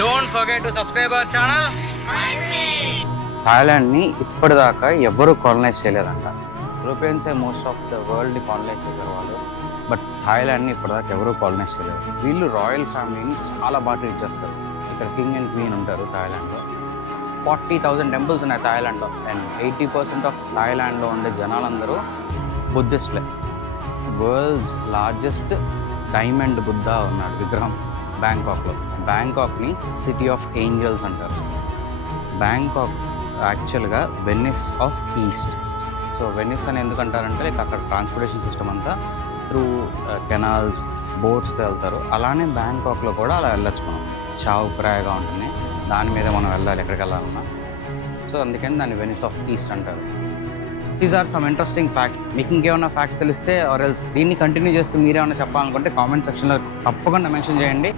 Don't forget to subscribe our channel. థాయిలాండ్ని ఇప్పటిదాకా ఎవరు కాలనైజ్ చేయలేదంట. యూరోపియన్సే మోస్ట్ ఆఫ్ ద వరల్డ్ని కాలనైజ్ చేశారు వాళ్ళు. బట్ థాయిలాండ్ని ఇప్పటిదాకా ఎవరు కాలనైజ్ చేయలేదు. వీళ్ళు రాయల్ ఫ్యామిలీని చాలా బాగా ట్రీట్ చేస్తారు. ఇక్కడ కింగ్ అండ్ క్వీన్ ఉంటారు థాయిలాండ్లో. 40,000 టెంపుల్స్ ఉన్నాయి థాయిలాండ్లో. అండ్ 80% ఆఫ్ థాయిలాండ్లో ఉండే జనాలందరూ బుద్ధిస్టులే. వరల్డ్స్ లార్జెస్ట్ డైమండ్ బుద్ధ ఉన్నాడు విగ్రహం బ్యాంకాక్లో. బ్యాంకాక్ని సిటీ ఆఫ్ ఏంజల్స్ అంటారు. బ్యాంకాక్ యాక్చువల్గా Venice of east. So Venice అని ఎందుకంటారంటే లైక్ అక్కడ ట్రాన్స్పోర్టేషన్ సిస్టమ్ అంతా త్రూ కెనాల్స్, బోట్స్తో వెళ్తారు. అలానే బ్యాంకాక్లో కూడా అలా వెళ్ళొచ్చు మనం. చావ్ ప్రాయగా ఉంటుంది, దాని మీద మనం వెళ్ళాలి ఎక్కడికి వెళ్ళాలన్నా. సో అందుకని దాన్ని వెనిస్ ఆఫ్ ఈస్ట్ అంటారు. These are some interesting fact. మీకు ఇంకేమైనా ఫ్యాక్ట్స్ తెలిస్తే ఆర్ ఎల్స్ దీన్ని కంటిన్యూ చేస్తూ మీరేమైనా చెప్పాలనుకుంటే కామెంట్ సెక్షన్లో తప్పకుండా మెన్షన్ చేయండి.